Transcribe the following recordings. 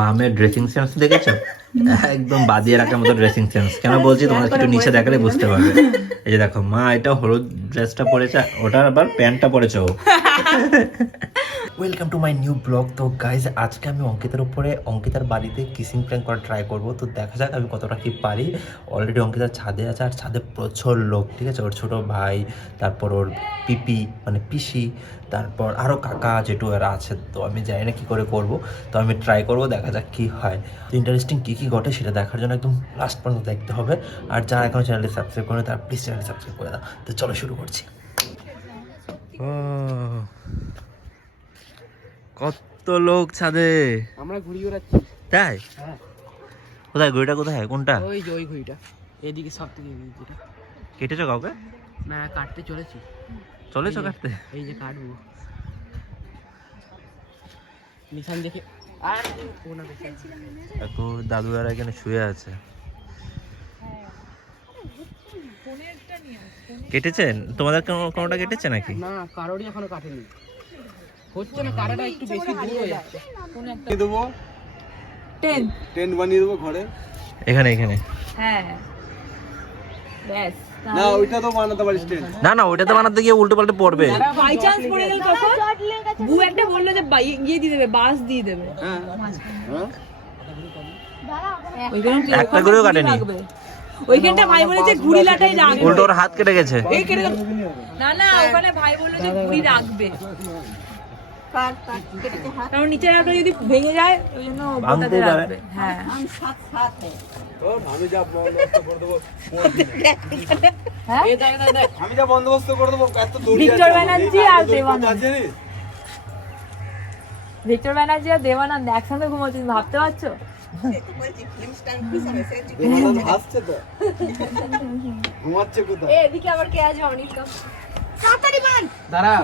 মামের dressing sense দেখেছো? একদম বাজিয়ে রাখার মতো ড্রেসিং সেন্স। কেন বলছি তোমরা একটু নিচে দেখালে বুঝতে পারবে। এই যে দেখো মা এটা হলুদ ড্রেসটা পরেছে, ওটার আবার প্যান্টটা পরেছে ও। Welcome to my new blog. তো গাইজ আজকে আমি অঙ্কিতার উপরে অঙ্কিতার বাড়িতে কিসিং প্র্যাঙ্ক করা ট্রাই করবো। তো দেখা যাক আমি কতটা কি পারি। অলরেডি অঙ্কিতার ছাদে আছে, আর ছাদে প্রচুর লোক, ঠিক আছে? ওর ছোটো ভাই, তারপর ওর পিপি মানে পিসি, তারপর আরও কাকা জেঠু এরা আছে। তো আমি জানি না কী করে করবো, তো আমি ট্রাই করবো, দেখা যাক কী হয়। তো ইন্টারেস্টিং কী কী ঘটে সেটা দেখার জন্য একদম লাস্ট পর্যন্ত দেখতে হবে। আর যারা এখনও চ্যানেলটি সাবস্ক্রাইব করে তারা প্লিজ চ্যানেলটি সাবস্ক্রাইব করে দাও। তো চলো শুরু করছি। কত লোক ছাদে, আমরা ঘুরি বেড়াচ্ছি। তাই? কোথায় ঘড়িটা? কোথায়? কোনটা? ওই যে ওই ঘড়িটা এদিকে, সব থেকে এদিকে। কেটেছো কাউকে? না, কাটতে চলেছি। চলেছো কাটতে? এই যে কাটবো, নিশান দেখে। আর কোনা দেখে দেখো দাদুরা এখানে শুয়ে আছে। কেটেছেন? তোমাদের কোনোটা কেটেছে নাকি? না, কারোরই এখনো কাটেনি। হচ্ছে না, কারাটা একটু বেশি দূর হয়ে যাচ্ছে। দেবো 10 বানিয়ে দেবো ঘরে। এখানে এখানে হ্যাঁ ব্যাস। না ওইটা তো বানাতে পারিস 10। না না, ওইটাতে বানাতে গিয়ে উল্টো পাল্টে পড়বে। বাই চান্স পড়ে গেল তখন বু একটা বললো যে গিয়ে দিয়ে দেবে, বাস দিয়ে দেবে। হ্যাঁ একটা করেও কাটেনি। ওইখানটা ভাই বলেছে ঘুড়ি লাটাই রাখবে, উল্টো ওর হাত কেটে গেছে। না না, ওখানে ভাই বললো যে ঘুড়ি রাখবে, কারণ নিচে রাখলে যদি ভেঙে যায় ওই জন্য ওটাতে রাখবে। হ্যাঁ আমি যা বন্দোবস্ত করে দেবো, হ্যাঁ আমি যা বন্দোবস্ত করে দেবো। এত দূর ভিক্টর ব্যানার্জি আর দেবানন্দ, ভিক্টর ব্যানার্জি আর দেবানন্দ একসাথে ঘুমোচ্ছে, ভাবতে পারছো? হাসছে তো, ঘুমাচ্ছে কোথায়? এদিকে আবার কে আছে? অনিক দাঁড়া,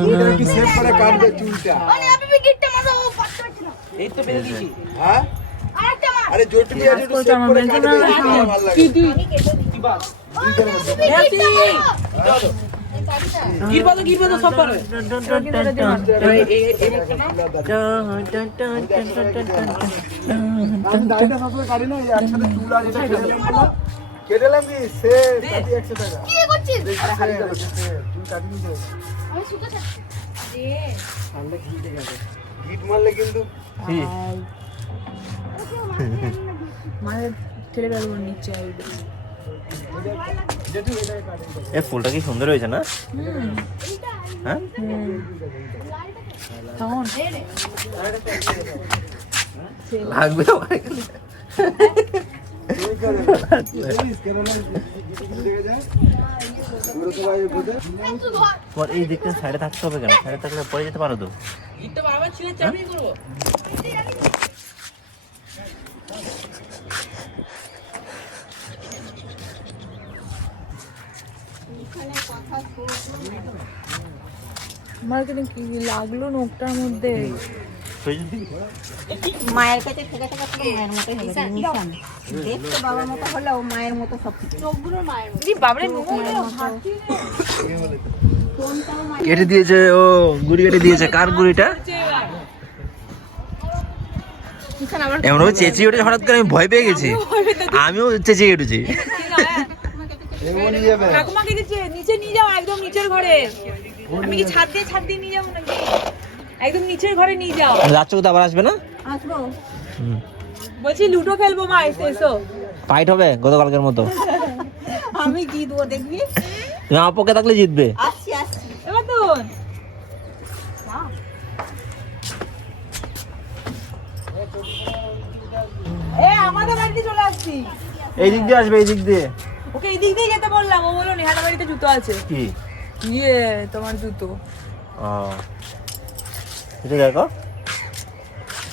চুলটা কি সেট করে কাটবে চুলটা? এই তো বেঁধে দিছি। হ্যাঁ আরে জটবি আছে একটু সেট করে কাটবে, আমার ভালো লাগে। কি বাস গিরবাদো সব পারে। আমি দাড়িটা সবসময় কাটি না, এই একসাথে চুল আর এটা কেটে দিলাম। কেটেলাম কি সে কাটি 100 টাকা। কি করছিস? চুল কাটি নিতে আমি সুতো থাকছি এ আল্লাহ গিটে গেছে, গিট মারলে কিন্তু মানে ঠেলে বেরোবো নিচে আইবে। এ ফুলটা কি সুন্দর হয়েছে না? হ্যাঁ লাগবে তো এই দিকটা সাইডে থাকতে হবে। কেন সাইডে থাকলে পরে যেতে পারো তো। আমার কি লাগলো নোকটার মধ্যে? মায়ের কাছে থেকে থেকে মায়ের মতোই হবে নিশান, দেখতে বাবার মতো হলেও মায়ের মতো সব কিছু। বাবরে কেটে দিয়েছে, ও গুড়ি কেটে দিয়েছে। কার গুড়িটা? এমন ভাবে চেঁচিয়ে উঠেছে হঠাৎ করে, আমি ভয় পেয়ে গেছি। আমিও চেঁচিয়ে উঠেছি। ঠাকুমাকে নিচে নিয়ে যাও, একদম নিচের ঘরে। আমি কি ছাদ দিয়ে নিয়ে যাবো নাকি? একদম নিচের ঘরে নিয়ে যাও। যাচ্ছ তো আবার আসবে না? আসবো, বলছি লুডো খেলবো মা, এসো। ফাইট হবে গতকালকের মতো। আমি জিতবো দেখবি। তুমি আমার পক্ষে থাকলে জিতবে। আসছি আসছি এবার তো আমাদের বাড়িতে চলে আসছি। এই দিক দিয়ে আসবে, এই দিক দিয়ে। ওকে এই দিক দিয়ে যেতে বললাম, ও বললো নেহাটা বাড়িতে জুতো আছে। কি ইয়ে তোমার জুতো? এটা দেখো।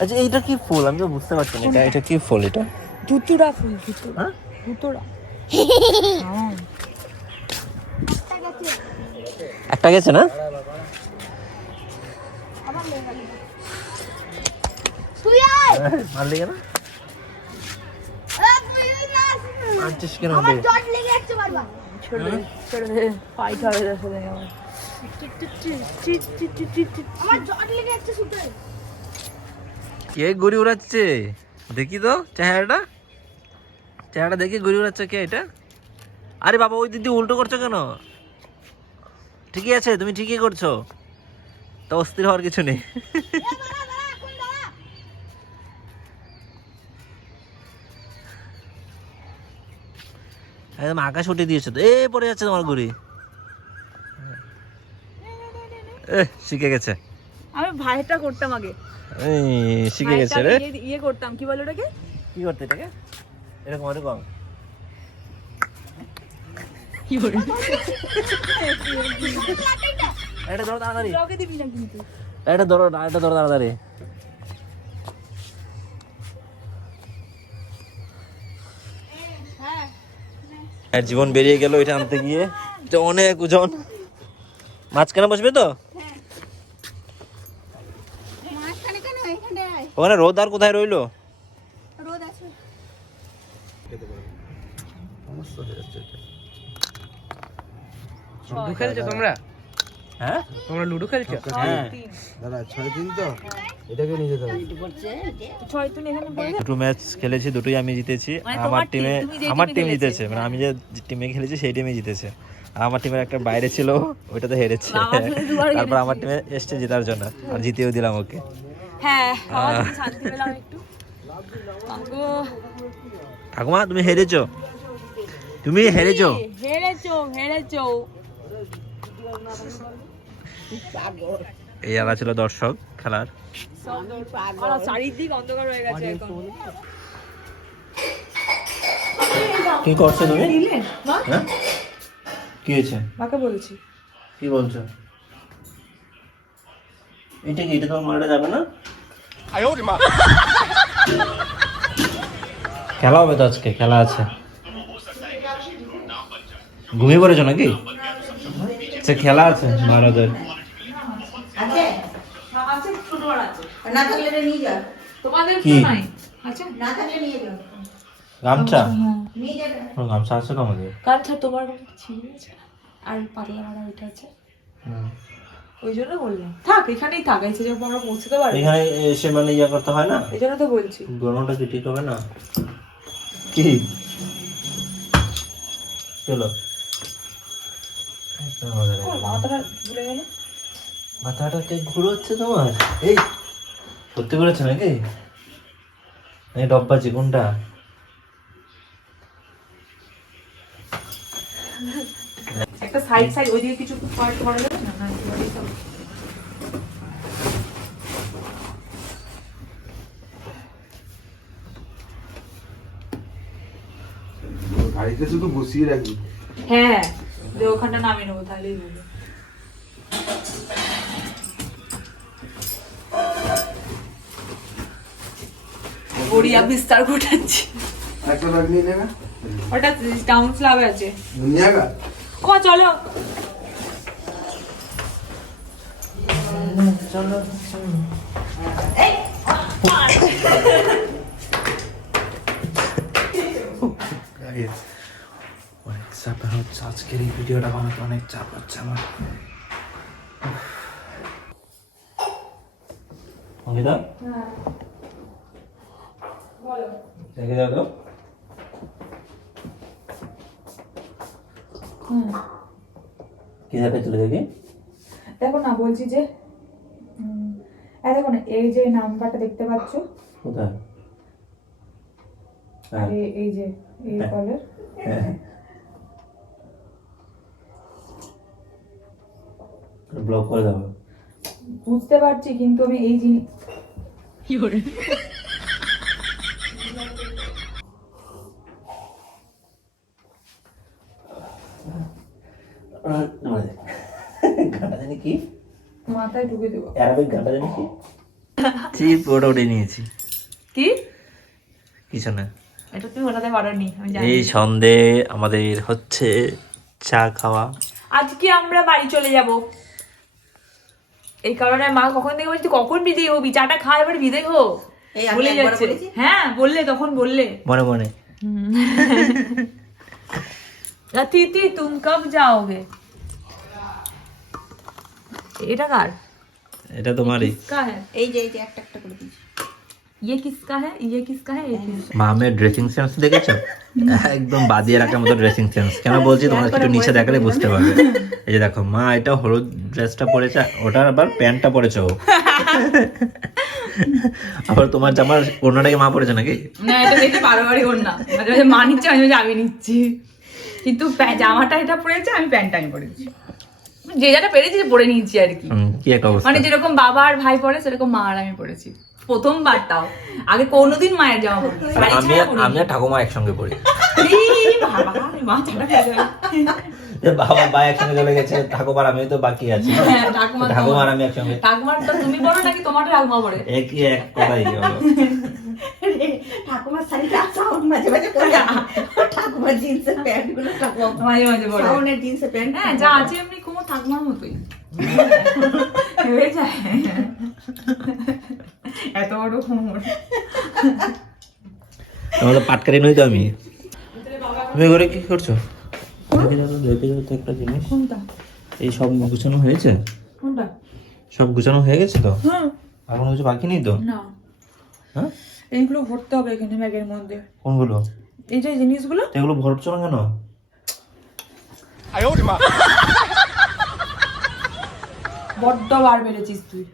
আচ্ছা এইটা কি ফুল? আমি তো বুঝতে পারছি না এটা কি ফুল। এটা জুতোরা ফুল, জুতোরা জুতোরা। একটা গেছে না? মারলি কেন? আনছিস কেন? ছেড়ে দে ফাইট হবে তার সাথে আমার। কে ঘুড়ি উড়াচ্ছে দেখি তো চেহারাটা দেখি ঘুড়ি উড়াচ্ছে কে এটা? আরে বাবা ওই দিদি উল্টো করছো কেন? ঠিকই আছে, তুমি ঠিকই করছো, তো অস্থির হওয়ার কিছু নেই। একদম আকাশ উঠে দিয়েছো তো, পড়ে যাচ্ছে তোমার ঘুড়ি। শিখে গেছে, আমি ভাইটা করতাম আগে, শিখে গেছে রে। ইয়ে করতাম, কি বলে ওটাকে, কি করতে এটাকে? এরকম এরকম কি বলে এটা ধরো তাড়াতাড়ি, লগে দিবি না কিন্তু। এটা ধরো তাড়াতাড়ি। আর জীবন বেরিয়ে গেল এটা আনতে গিয়ে, এটা অনেক ওজন। মাঝখানে বসবে তো? মাঝখানে কেন এখানটায় ওখানে রোদ আর কোথায় রইলো? রোদ আছে। লুডো খেলছো তোমরা? হ্যাঁ তোমরা লুডো খেলছো? হ্যাঁ, দাদা 6 দিন তো এটাকে নিয়ে যেতে হবে। ছয় তুই এখানে বলে দুটো ম্যাচ খেলেছি, দুটোই আমি জিতেছি। মানে আমার তোমার team, টিমে তুমি যে আমার team-এ টিম খেলেছো। জিতেছে, মানে আমি যে টিমে খেলেছি সেই টিমে জিতেছে। আর আমার টিমের একটা বাইরে ছিল, ওইটাতে হেরেছে। আমার team-এ দুবার তারপর আমার টিমে এসছে জেতার জন্য, আর জিতেও দিলাম ওকে। হ্যাঁ, বাবা তুমি শান্তি পেলাম একটু। আগো ঠাকুমা তুমি হেরেছো, হেরেছো। এই যারা ছিল দর্শক খেলার। আর চারিদিক অন্ধকার হয়ে গেছে এখন। কি করছো তুমি? মা, হ্যাঁ কি হয়েছে? মাকে বলছি। কি বলছো? এটা কি, এটা তোমার মারা যাবে না? খেলা হবে তো আজকে, খেলা আছে। ঘুমিয়ে পড়েছো নাকি? আচ্ছা খেলা আছে ভারতের। আছে আছে, ছোট বড় আছে। না থাকলে এটা নিয়ে যাও, তোমাদের কি? তো নাই। আচ্ছা, না থাকলে নিয়ে যাও, গামছা? নিয়ে যাও। কোনো গামছা আছে তো আমাদের? কাঁচা তোমার ছিল আর পাতলা মারা ওইটা আছে, ওই জন্য বললাম থাক এখানেই থাক, এসে যখন আমরা পৌঁছতে পারি। এখানে এসে মানে ইয়ে করতে হয় না? এই জন্য তো বলছি। গরমটা কি ঠিক হবে না? কি চলো মাথাটা ভুলে গেল। মাথাটাকে ঘুরোচ্ছে তোমার? এই সত্যি করেছে নাকি? এই ডব্বাজি কোনটা? একটা সাইড ওইদিকে কিছু পার্ট করা যাবে না? না একেবারেই তো। গাড়িতে শুধু বসিয়ে রাখবি। হ্যাঁ, যে ওখানটা নামিয়ে নেবো তাহলেই হবে। গড়িয়া বিস্তার ঘটাচ্ছি। একটা ব্যাগ নিয়ে নেবে, ওটা টাউন ক্লাবে আছে। নিয়ে আগা ও চলো। অনেক চাপ হচ্ছে আজকের এই ভিডিওটা বানাতে, অনেক চাপ হচ্ছে আমার। অঙ্কিতা দেখে যাও তো। কি দেখে তুলে দেখি? দেখো না, বলছি যে দেখো না, এই যে নাম্বারটা দেখতে পাচ্ছ, কোথায়? আর এই যে এই কলের ব্লক করে দেবো। বুঝতে পারছি, কিন্তু আমি এই জিনিস কি করে গানটা জানি কি, মাথায় ঢুকে দেবো। অ্যারাবিক গানটা জানি কি? চিপ ওটা উঠে নিয়েছি। কি কিছু না, এটা তুমি ওটাতে পারোনি, আমি জানি। এই সন্ধে আমাদের হচ্ছে চা খাওয়া। আজকে আমরা বাড়ি চলে যাব, এই কারণে মা কখন থেকে বলছি কখন বিদায় হবি, চাটা খা এবার বিদায় হো। এই আমি বলে একবার যাচ্ছে। বলেছি। হ্যাঁ বললে, তখন বললে। মনে মনে अतिथि तुम कब जाओगे? এটা কার? এটা তোমারই। किसका है? এই যে একটা একটা করে দিয়েছি। ये किसका है? ये किसका है? ये किसका? মামের ড্রেসিং সেন্স দেখেছো? একদম বাজিয়ে রাখার মতো ড্রেসিং সেন্স। কেন বলছি তোমরা একটু নিচে দেখালে বুঝতে পারবে। এই যে দেখো মা এটা হলুদ ড্রেসটা পরেছে, ওটার আবার প্যান্টটা পরেছে ও। আবার তোমার জামার ওড়নাটাকে মা পরেছে নাকি? না, এটা বেশি বারবারই ওর না, মাঝে মাঝে মা নিচ্ছে, মাঝে মাঝে আমি নিচ্ছি, কিন্তু জামাটা এটা পরেছে, আমি প্যান্টটা আমি পরেছি, যে যেটা পেরেছি পরে নিয়েছি আর কি। কি একটা অবস্থা। মানে যেরকম বাবা আর ভাই পরে সেরকম মা আর আমি পরেছি, প্রথমবার তাও, আগে কোনোদিন মায়ের জামা পরি আমি আর ঠাকুমা একসঙ্গে পড়ি। মা ছাড়া খেয়ে যাবে। বাবা ভাই একসঙ্গে চলে গেছে, ঠাকুমার আমি তো বাকি আছি। ঠাকুমার আমি একসঙ্গে। ঠাকুমার তো তুমি পড়ো নাকি তোমারটা ঠাকুমা পড়ে? একই এক কথাই হলো। ঠাকুমার শাড়িটা সাউন্ড মাঝে মাঝে পরে, ঠাকুমার জিন্সের প্যান্ট গুলো ঠাকুমা মাঝে মাঝে পড়ে। সাউন্ডের জিন্সের প্যান্ট। হ্যাঁ, যা আছে এমনি কুমো ঠাকুমার মতোই হয়ে যায়। এত বড় কুমোর। তোমাদের পাটকারি নই তো আমি। তুমি ঘরে কি করছো? দেখে যাও তো একটা জিনিস। কোনটা? এই সব গুছানো হয়েছে? কোনটা? সব গুছানো হয়ে গেছে তো? হ্যাঁ। এখন কিছু বাকি নেই তো? না, হ্যাঁ, এইগুলো ভরতে হবে এখানে ব্যাগের মধ্যে। কোনগুলো? এই যে জিনিসগুলো। এগুলো ভরছো না কেন? বড্ড বার বেড়েছিস তুই।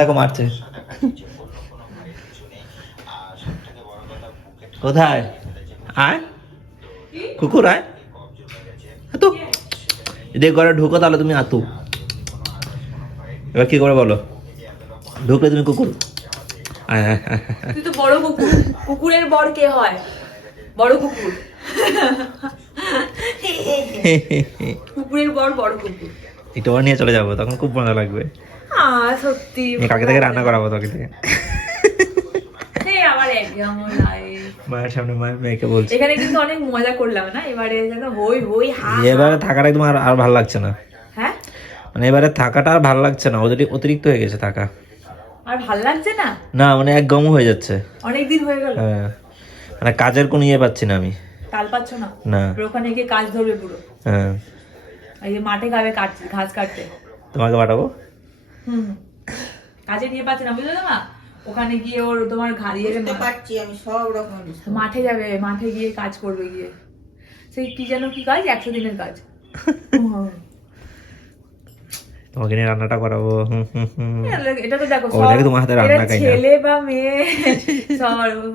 দেখো মারছে। কোথায়? আয় কুকুর আয়। আতু এদের ঘরে ঢুকো, তাহলে তুমি আতু। এবার কি করে বলো? ঢুকলে তুমি কুকুর। আয় আয় আয় আয়। তুই তো বড় কুকুর, কুকুরের বর কে হয়? বড় কুকুর। কুকুরের বর বড় কুকুর। একটু ওর নিয়ে চলে যাবো, তখন খুব মজা লাগবে। সত্যি কাকে থেকে রান্না করাবো তোকে থেকে। আবার একদম মায়ের সামনে মায়ের মেয়েকে বলছি। এখানে কিন্তু অনেক মজা করলাম না, এবারে যেন হই হই হা। এবারে থাকাটা একদম আর ভালো লাগছে না। হ্যাঁ, মানে এবারে থাকাটা আর ভালো লাগছে না, অতিরিক্ত হয়ে গেছে থাকা। আর ভাল লাগছে না, না মানে একদম হয়ে যাচ্ছে। অনেক দিন হয়ে গেল। হ্যাঁ, মানে কাজের কোনো ইয়ে পাচ্ছি না আমি। তাল পাচ্ছ না? না। ওখানে গিয়ে কাজ ধরবে পুরো। হ্যাঁ, এই যে মাঠে গাবে ঘাস কাটতে। তোমাকে পাঠাবো। কাজে নিয়ে পাচ্ছে না, বুঝলে না? ওখানে গিয়ে ওর তোমার বুঝতে পারছি আমি সব রকম। মাঠে যাবে, মাঠে গিয়ে কাজ করবে গিয়ে। সেই কি যেন কি কাজ, 100 দিনের কাজ। তোমাকে নিয়ে রান্নাটা করাবো। এটা তো দেখো, তোমার হাতে রান্না খাই না। ছেলে বা মেয়ে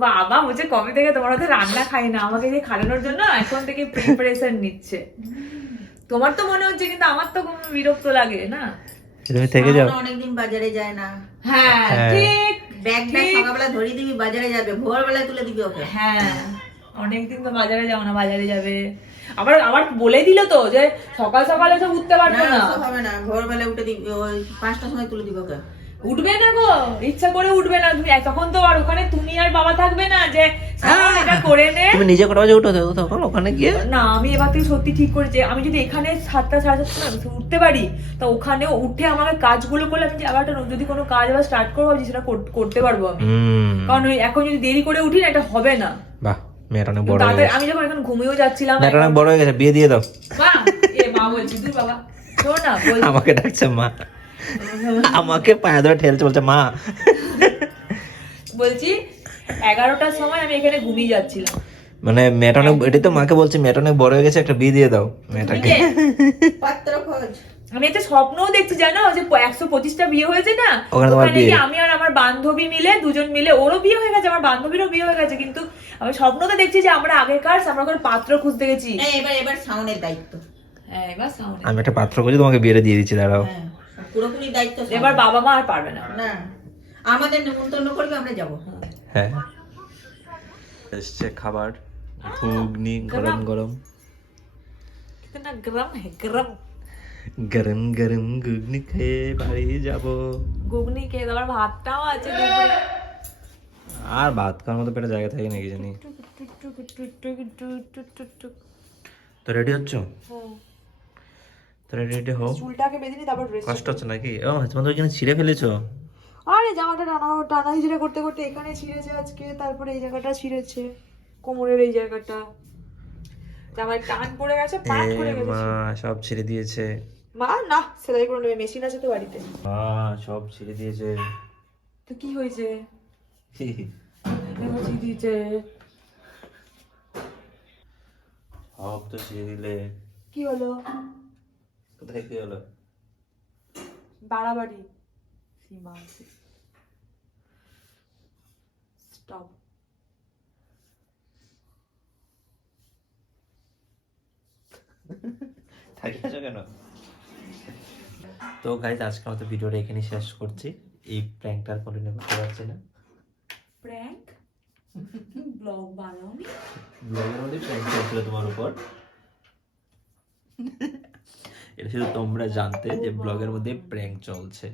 বাবা বলছে কবে থেকে তোমার হাতে রান্না খাই না, আমাকে যে খাওয়ানোর জন্য এখন থেকে প্রিপারেশন নিচ্ছে। তোমার তো মনে হচ্ছে, কিন্তু আমার তো কোনো বিরক্ত লাগে না। তুমি থেকে যাও। অনেকদিন বাজারে যায় না। হ্যাঁ ঠিক, ব্যাগটা সকালবেলা ধরিয়ে দিবি, বাজারে যাবে, ভোরবেলায় তুলে দিবি ওকে। হ্যাঁ, অনেকদিন তো বাজারে যাও না, বাজারে যাবে। আবার বলে দিল তো যে সকাল সকালে সব উঠতে পারবে না। হবে না, ভোরবেলায় উঠে দিবি, ওই 5টার সময় তুলে দিবি ওকে। উঠবে না গো, ইচ্ছা করে উঠবে না। তুমি তখন তো আর ওখানে তুমি আর বাবা থাকবে না যে এটা করে নে। তুমি নিজে কটা বাজে উঠো তখন ওখানে গিয়ে? না, আমি এবার থেকে সত্যি ঠিক করেছি, আমি যদি এখানে 7টা 7:30 উঠতে পারি, তো ওখানে উঠে আমাকে কাজগুলো করলে আমি আবার যদি কোনো কাজ আবার স্টার্ট করবো সেটা করতে পারবো আমি। কারণ এখন যদি দেরি করে উঠি না, এটা হবে না। বাহ, মেয়েটা অনেক বড় হয়ে গেছে। আমি যখন এখন ঘুমিয়েও যাচ্ছিলাম, মেয়েটা অনেক বড় হয়ে গেছে, বিয়ে দিয়ে দাও। মা বলছি তুই বাবা শোন না, আমাকে ডাকছে মা, আমাকে পায়ে ধরে ঠেলছে, বলছে মা। বলছি 11টার সময় আমি এখানে ঘুমিয়ে যাচ্ছিলাম। মানে মেয়েটা অনেক, এটাই তো মাকে বলছি মেয়েটা অনেক বড় হয়ে গেছে, একটা বিয়ে দিয়ে দাও মেয়েটাকে। পাত্র খোঁজ। আমি একটা স্বপ্নও দেখছি জানো, যে 125টা বিয়ে হয়েছে না, ওখানে তোমার বিয়ে। আমি আর আমার বান্ধবী মিলে, দুজন মিলে, ওরও বিয়ে হয়ে গেছে, আমার বান্ধবীরও বিয়ে হয়ে গেছে, কিন্তু আমি স্বপ্নতে দেখছি যে আমরা আগেকার আমরা ওখানে পাত্র খুঁজতে গেছি। এবার শাওনের দায়িত্ব। হ্যাঁ, এবার সামনে আমি একটা পাত্র খুঁজে তোমাকে বিয়ে দিয়ে দিচ্ছি, দাঁড়াও। পুরোপুরি দায়িত্ব। এবার বাবা মা আর পারবে না। না, আমাদের নিমন্ত্রণ করবে, আমরা যাবো। হ্যাঁ, এসছে খাবার, ঘুগনি গরম গরম। কিতনা গরম है গরম। গরম গরম ঘুগনি খেয়ে বাড়ি যাবো। ঘুগনি খেয়ে আবার ভাতটাও আছে দুপুরে। আর ভাত খাওয়ার মতো পেটে জায়গা থাকে নাকি জানি। তো রেডি হচ্ছ? হ্যাঁ, তো রেডি হও। চুলটাকে বেঁধে নি, তারপর ড্রেস। কষ্ট হচ্ছে নাকি? ও তোমাদের এখানে ছিঁড়ে ফেলেছো? আরে জামাটা টানা হিজড়া করতে করতে এখানে ছিঁড়েছে আজকে, তারপরে এই জায়গাটা ছিঁড়েছে, কোমরের এই জায়গাটা, জামায় টান পড়ে গেছে, পাট পড়ে গেছে। মা সব ছিঁড়ে দিয়েছে। মা না, সেলাই করে নেবে, মেশিন আছে তো বাড়িতে। মা সব ছিঁড়ে দিয়েছে। তো কি হয়েছে? এবার ছিঁড়ে দিয়েছে। সব তো ছিঁড়ে দিলে। কি হলো? কোথায় কি হলো? বাড়াবাড়ি। সীমা আছে। স্টপ। থাকিয়েছো কেন? তো গাইজ আজকে আমাদের ভিডিওটা এখানে শেষ করছি। এই প্র্যাঙ্কটা আর কন্টিনিউ করতে পারছি না। প্র্যাঙ্ক? ব্লগ বানাওনি? ব্লগের মধ্যে প্র্যাঙ্ক চলছিল তোমার উপর। এটা শুধু তোমরা জানতে যে ব্লগের মধ্যে প্র্যাঙ্ক চলছে।